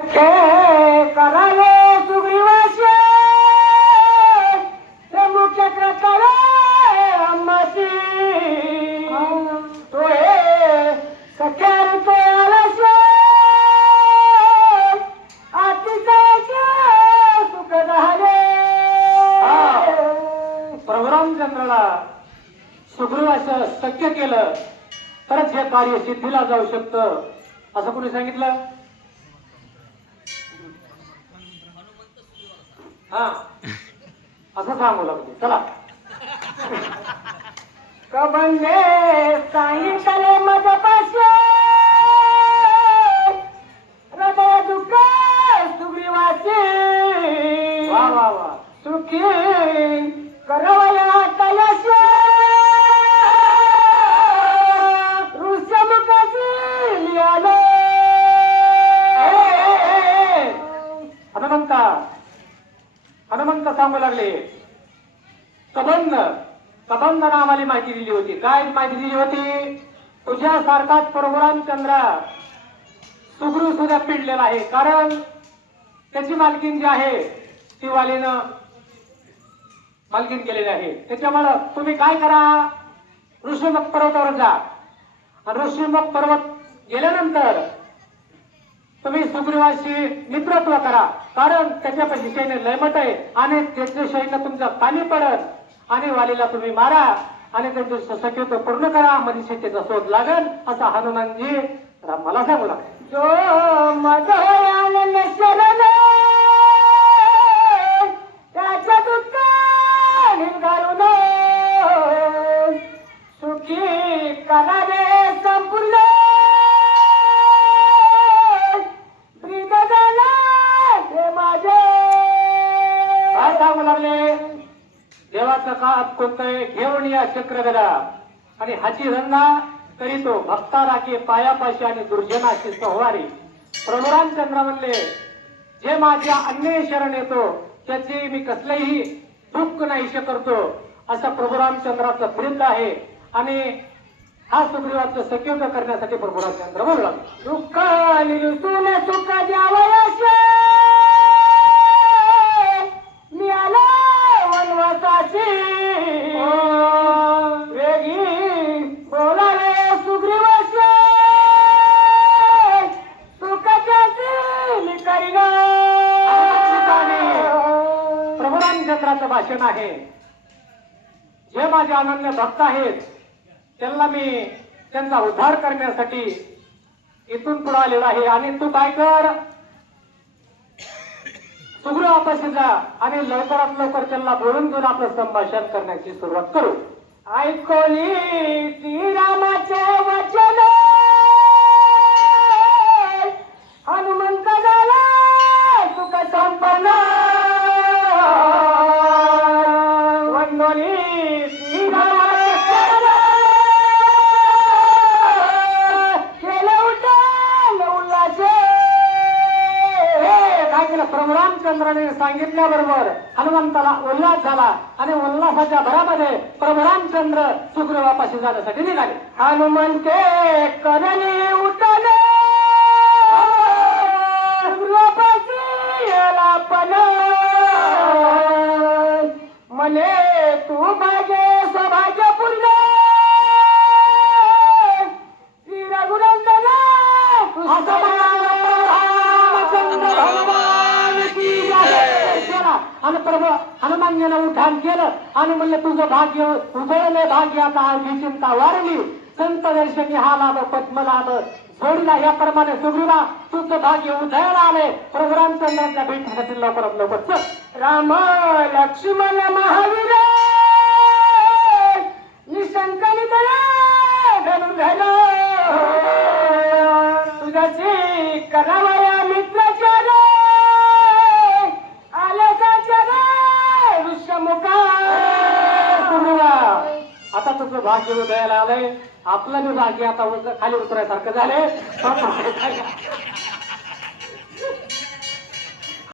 करावे सुग्रीवाशी ते मुख्य प्रकारे आम्हाशी तो हे सख्यार तो आलाशे अतिशय सुख झाले. प्रभू रामचंद्राला सुग्रीवाचं शक्य केलं तरच हे कार्य सिद्धीला जाऊ शकतं असं कोणी सांगितलं? हा असं सांगू लागते. चला कबंदे सांगितले माझ्यापाशी हृदय दुःख सुग्रीवाचे वा वा वा. सुखी करवया तयाशी ऋषमुखाची लिहाले. हनुमंत सांगू लागले कबंद नावाली माहिती दिली होती. काय माहिती दिली होती? तुझ्यासारखाच परशुरामचंद्र सुग्रीव सुद्धा पिडलेला आहे, कारण त्याची मालकीन जी आहे ती वालीनं मालकीन केलेली आहे. त्याच्यामुळं तुम्ही काय करा, ऋषीमुख पर्वतावर जा आणि ऋषीमुख पर्वत गेल्यानंतर तुम्ही सुग्रीवाशी मित्रत्व करा, कारण त्याच्यापाशी सैन्य लयमट आहे आणि त्याचे सैन्य तुमच्या पाणी पडत आणि वालीला तुम्ही मारा आणि त्यांचे सख्यत्व पूर्ण करा, म्हणजे त्याचा शोध लागल असा हनुमानजी मला सांगू लागले. जो मदयानंद शरण त्याच्या दुःख निघालून सुखी करावे संपूर्ण प्रीत झाला ते माझे. काय सांगू लागले? देवाचं काप कोणतंय घेऊन या चक्रगदा आणि हाची रंगा करीतो भक्ता राखे पायापाशी आणि दुर्जनाशी संवारी. प्रभू रामचंद्र म्हणले जे माझ्या अन्य शरण येतो त्याचे मी कसलेही दुःख नाहीसे करतो असं प्रभू रामचंद्राचं प्रीत आहे आणि हा सुग्रीवाचं सख्यत्व करण्यासाठी प्रभू रामचंद्र बोलला. दुःख निरुसून सुख द्यावयाशे मी आलो वनवासाची वेगी बोलावे सुग्रीवाशी सुखाची मी करीन. प्रभू रामचंद्राचं भाषण आहे. जे माझे अनन्य भक्त आहेत त्यांना मी त्यांचा उद्धार करण्यासाठी इथून पुढे आलेला आहे आणि तू काय कर, सुग्रीवापाशी जा आणि लवकरात लवकर त्यांना बोलून घेऊन आपलं संभाषण करण्याची सुरुवात करू. ऐकोली श्रीरामाचे वचन हनुमंत झाला सुख संपन्न. वंदोली श्रीरामाचे केले उठाल उल्हासे. काय केलं? प्रभू रामचंद्राने सांगितल्याबरोबर हनुमंताला उल्हास झाला आणि उल्हासाच्या भरामध्ये प्रभू रामचंद्र सुग्रीवापाशी जाण्यासाठी निघाले. हनुमंते करणी उठले सुग्रीवापाशी याला पण मने तू भाग्य सौभाग्य पूर्ण श्री रघुनंदना आणि प्रभू हनुमान यानं उठान केलं आणि म्हणलं तुझं भाग्य उजळले भाग्य आता ही चिंता वाढली. संत दर्शनी हा लाभ पद्मलाभ जोडला याप्रमाणे सुग्रीवा तुझं भाग्य उजळला आले. प्रभू रामचंद्रांच्या भेटीसाठी लवकरात लवकर चल. राम लक्ष्मण महावीर निशंकनित घालून झालं तुझ्याची करावया मित्राचार आल्याचा ऋषमुखा. आता तुझं भाग्य उदयाला आलंय, आपलं बी भाग्य आता खाली उतरायसारखं झालंय.